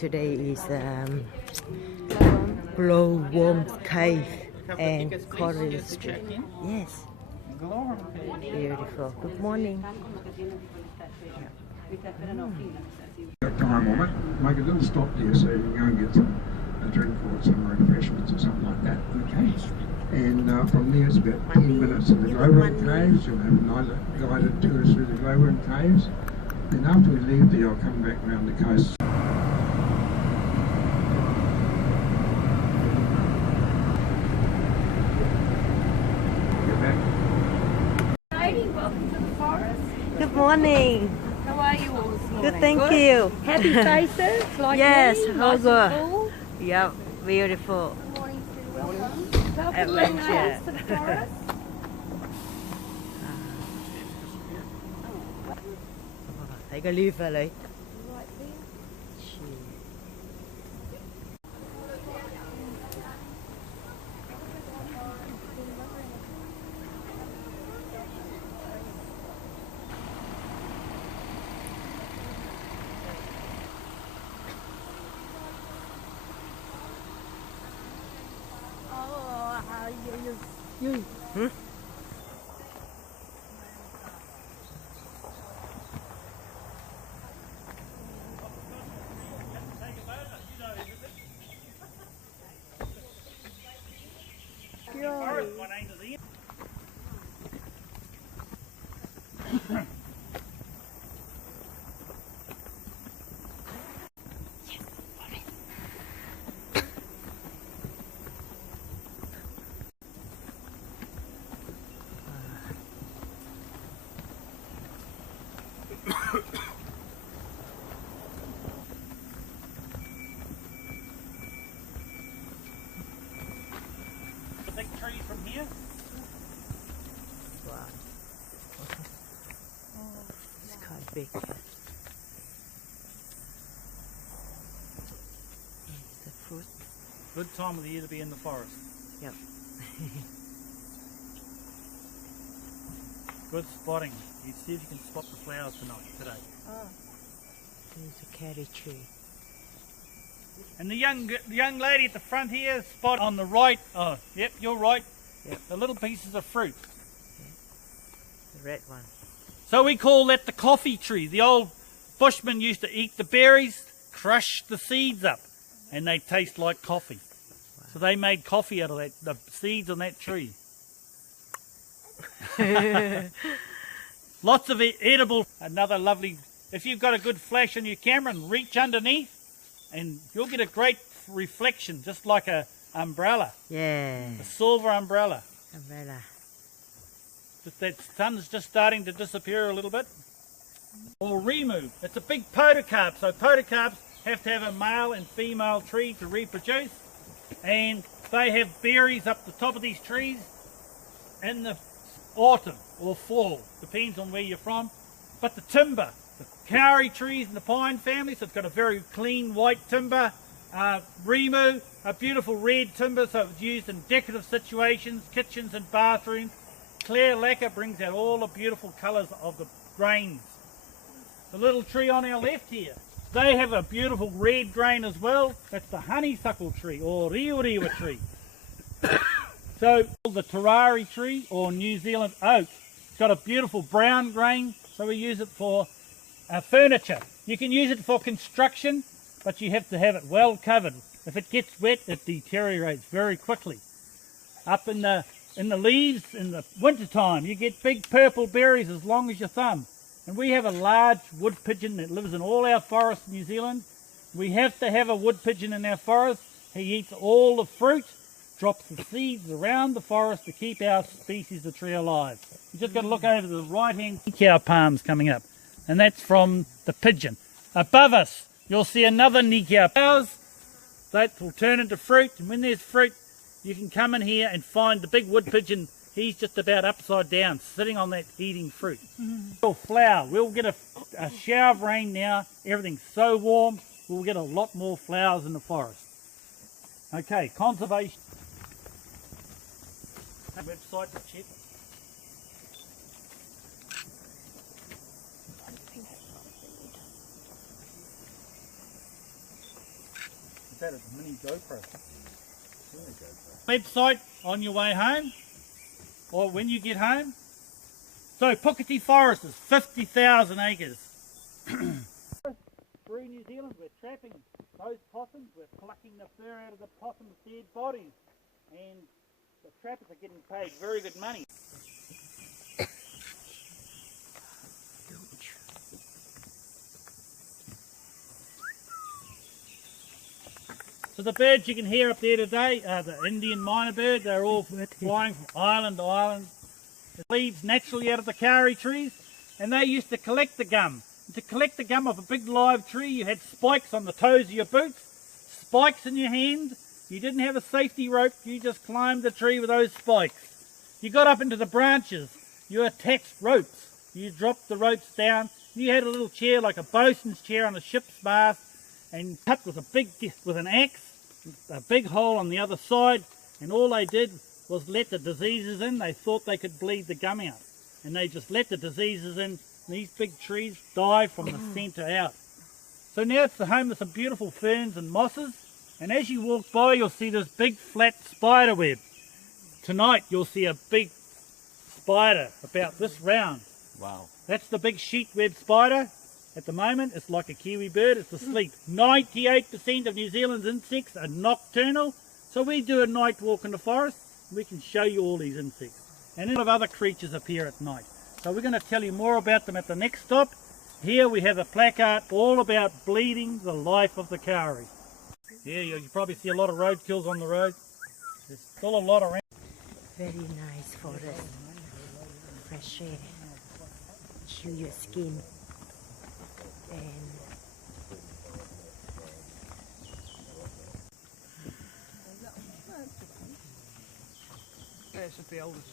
today is Glowworm Cave and Kauri Street. Yes. Beautiful. Good morning. Time on it, make a little stop there so you can go and get a drink or some refreshments or something like that. Okay. And from there it's about 10 minutes to the Glowworm Caves. You'll have another guided tour through the Glowworm Caves. Then after we leave there, I'll come back round the coast. Welcome to the forest. Good morning. How are you all this morning? Good, thank you. Happy faces like Yes, me, all nice good. and full. Yep, beautiful. Good morning, Sue. Welcome. Welcome Adventure. to the forest. Thấy cái lift ở đây. Right there. The big tree from here. Wow. It's quite big. It's the fruit. Good time of the year to be in the forest. Yep. Good spotting. You see if you can spot the flowers today. There's a carry tree. And the young lady at the front here, spot on the right. Oh, yep, you're right. Yep. The little pieces of fruit. The red one. So we call that the coffee tree. The old bushmen used to eat the berries, crush the seeds up, and they taste like coffee. Wow. So they made coffee out of that, the seeds on that tree. Lots of edible. Another lovely, if you've got a good flash on your camera and reach underneath, and you'll get a great reflection, just like a umbrella, Yeah. a silver umbrella. Umbrella. That sun's just starting to disappear a little bit. Or remove. It's a big podocarp, so podocarps have to have a male and female tree to reproduce, and they have berries up the top of these trees in the autumn or fall, depends on where you're from. But the timber, the kauri trees and the pine family, so it's got a very clean white timber. Rimu, a beautiful red timber, so it's used in decorative situations, kitchens and bathrooms. Clear lacquer brings out all the beautiful colours of the grains. The little tree on our left here, they have a beautiful red grain as well. That's the honeysuckle tree or riuriwa tree. So the Tarari tree or New Zealand oak, it's got a beautiful brown grain, so we use it for furniture. You can use it for construction, but you have to have it well covered. If it gets wet, it deteriorates very quickly. Up in the leaves in the winter time, you get big purple berries as long as your thumb. And we have a large wood pigeon that lives in all our forests in New Zealand. We have to have a wood pigeon in our forest. He eats all the fruit, drops the seeds around the forest to keep our species of tree alive. You just got to look over the right-hand cow palms coming up, and that's from the pigeon. Above us, you'll see another nikau flowers. That will turn into fruit, and when there's fruit, you can come in here and find the big wood pigeon. He's just about upside down, sitting on that eating fruit. Flower. We'll get a shower of rain now. Everything's so warm, we'll get a lot more flowers in the forest. Okay, conservation. Website to check. that? A mini GoPro. Website on your way home, or when you get home. So Puketi Forest is 50,000 acres. Through New Zealand, we're trapping those possums. We're plucking the fur out of the possums' dead bodies, and the trappers are getting paid very good money. So the birds you can hear up there today are the Indian minor bird. They're all flying from island to island. The leaves naturally out of the kauri trees, and they used to collect the gum. And to collect the gum off a big live tree, you had spikes on the toes of your boots, spikes in your hand. You didn't have a safety rope, you just climbed the tree with those spikes. You got up into the branches, you attached ropes. You dropped the ropes down. You had a little chair like a bosun's chair on a ship's mast, and cut with an axe, a big hole on the other side, and all they did was let the diseases in. They thought they could bleed the gum out, and they just let the diseases in, and these big trees die from the centre out. So now it's the home of some beautiful ferns and mosses, and as you walk by you'll see this big flat spider web. Tonight you'll see a big spider about this round. Wow. That's the big sheet web spider. At the moment it's like a kiwi bird, it's asleep. 98% of New Zealand's insects are nocturnal, so we do a night walk in the forest. We can show you all these insects. And a lot of other creatures appear at night. So we're going to tell you more about them at the next stop. Here we have a placard all about bleeding the life of the kauri. Yeah, you probably see a lot of roadkills on the road. There's still a lot around. Very nice forest. Fresh air. Chew your skin. And That's the oldest.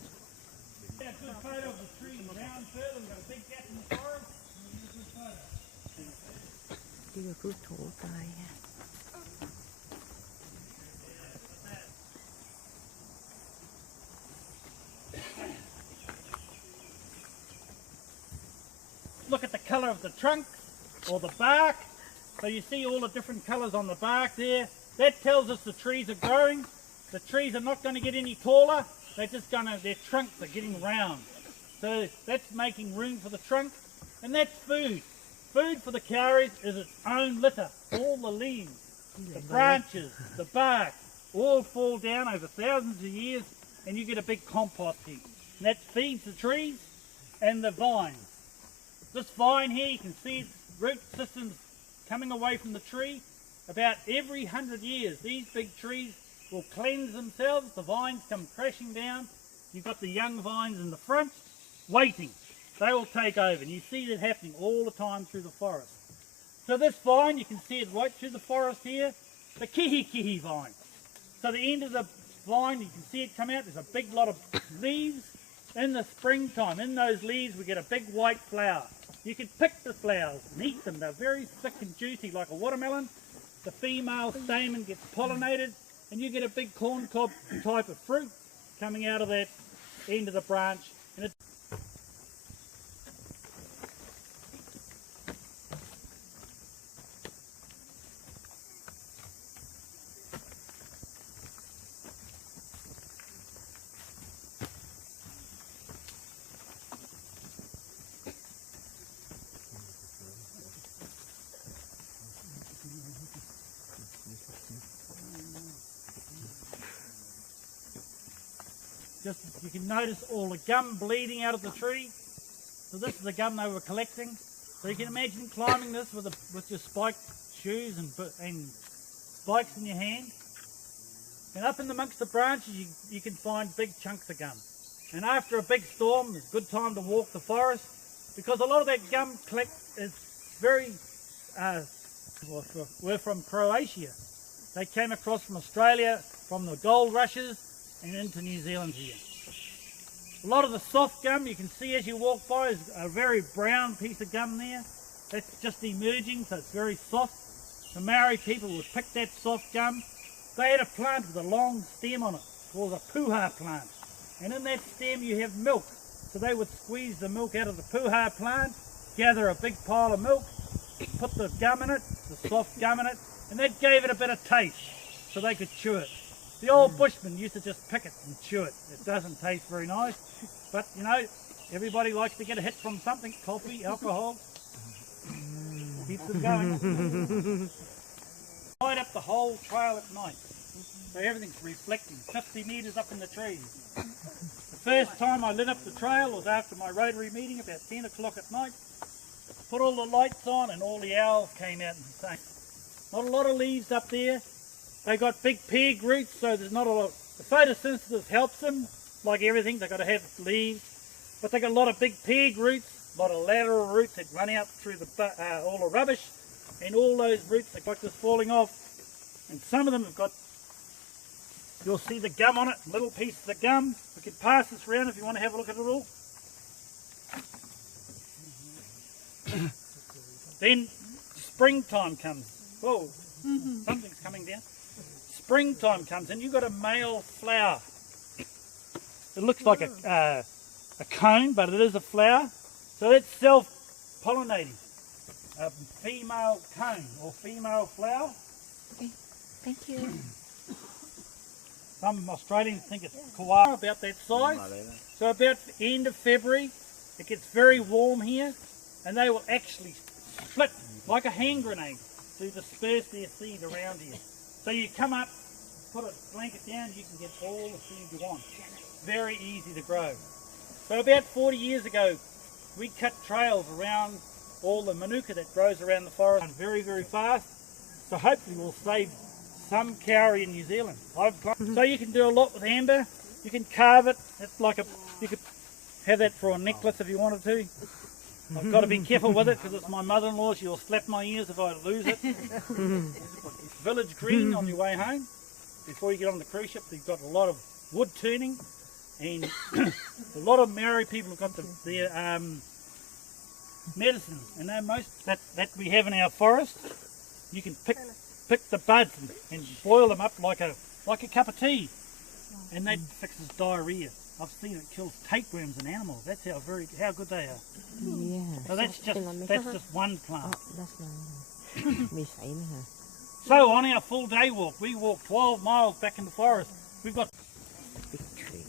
Yeah, good photo of the tree around further. We've got a big gap in the forest. We'll get a good photo. 呢個都好大啊！ Look at the colour of the trunk or the bark. So you see all the different colours on the bark there. That tells us the trees are growing. The trees are not going to get any taller. They're just going to, their trunks are getting round. So that's making room for the trunk. And that's food. Food for the kauris is its own litter. All the leaves, the branches, the bark, all fall down over thousands of years, and you get a big compost heap. And that feeds the trees and the vines. This vine here, you can see its root systems coming away from the tree. About every 100 years, these big trees will cleanse themselves. The vines come crashing down. You've got the young vines in the front, waiting. They will take over, and you see that happening all the time through the forest. So this vine, you can see it right through the forest here, the kihi vine. So the end of the vine, you can see it come out. There's a big lot of leaves. In the springtime, in those leaves, we get a big white flower. You can pick the flowers and eat them. They're very thick and juicy like a watermelon. The female stamen gets pollinated, and you get a big corn cob type of fruit coming out of that end of the branch. And it's just, you can notice all the gum bleeding out of the tree. So this is the gum they were collecting. So you can imagine climbing this with your spiked shoes and spikes in your hand. And up in amongst the branches you can find big chunks of gum. And after a big storm, it's a good time to walk the forest, because a lot of that gum is very, we're from Croatia. They came across from Australia from the gold rushes and into New Zealand here. A lot of the soft gum you can see as you walk by is a very brown piece of gum there. That's just emerging, so it's very soft. The Maori people would pick that soft gum. They had a plant with a long stem on it called a puha plant. And in that stem you have milk. So they would squeeze the milk out of the puha plant, gather a big pile of milk, put the gum in it, the soft gum in it, and that gave it a bit of taste so they could chew it. The old bushmen used to just pick it and chew it. It doesn't taste very nice, but you know, everybody likes to get a hit from something, coffee, alcohol. Keeps them going. Light up the whole trail at night, so everything's reflecting 50 metres up in the trees. The first time I lit up the trail was after my Rotary meeting about 10 o'clock at night. Put all the lights on and all the owls came out and sang. Not a lot of leaves up there. They got big peg roots, so there's not a lot. The photosynthesis helps them, like everything. They've got to have leaves, but they got a lot of big peg roots, a lot of lateral roots that run out through the all the rubbish, and all those roots are like this falling off. And some of them have got, you'll see the gum on it, little pieces of gum. We can pass this around if you want to have a look at it all. Then springtime comes. Whoa, something's coming down. Springtime comes and you've got a male flower. It looks like a cone, but it is a flower. So that's self-pollinating. A female cone or female flower. Okay. Thank you. Some Australians think it's Kauri, about that size. So about the end of February, it gets very warm here, and they will actually split like a hand grenade to disperse their seed around here. So you come up, put a blanket down, you can get all the seed you want. Very easy to grow. So about 40 years ago, we cut trails around all the manuka that grows around the forest very, very fast. So hopefully we'll save some kauri in New Zealand. So you can do a lot with amber. You can carve it. It's like you could have that for a necklace if you wanted to. I've got to be careful with it because it's my mother-in-law. She'll slap my ears if I lose it. Village green on your way home. Before you get on the cruise ship, you've got a lot of wood turning, and a lot of Maori people have got their medicines, and they're most that we have in our forest. You can pick the buds and boil them up like a cup of tea, and that fixes diarrhea. I've seen it kills tapeworms in animals. That's how good they are. Yeah. So that's just one plant. Oh, So on our full day walk, we walk 12 miles back in the forest. We've got big tree.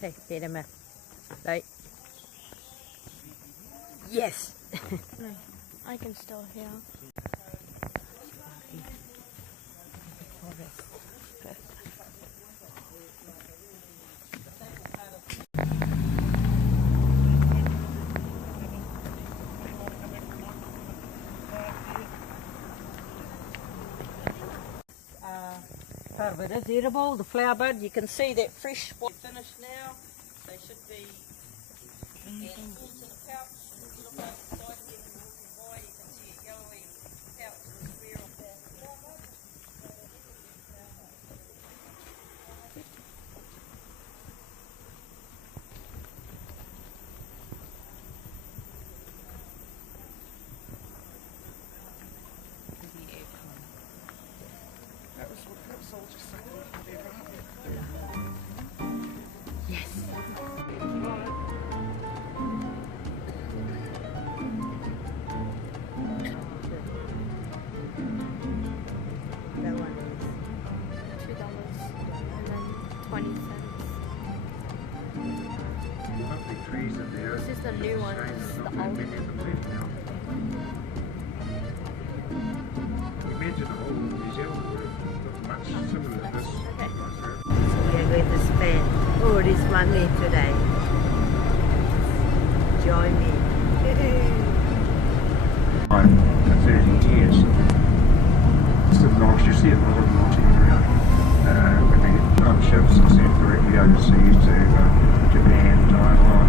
Đây, đây đây mà. Đấy. Yes. No, I can still hear. Part of it is edible, the flower bud. You can see that fresh one finished now. They should be full to the pouch. Look over the side here and walking by, you can see a yellowy pouch with a smear of that flower bud. This is the new one, this is the old one. Imagine a whole New Zealand group much similar to this. Okay. So we are going to spend, oh, this one day today. Join me. For 30 years. It's the nice, you see it a lot of nice around. When they get on ships and sent directly overseas to Japan, Taiwan,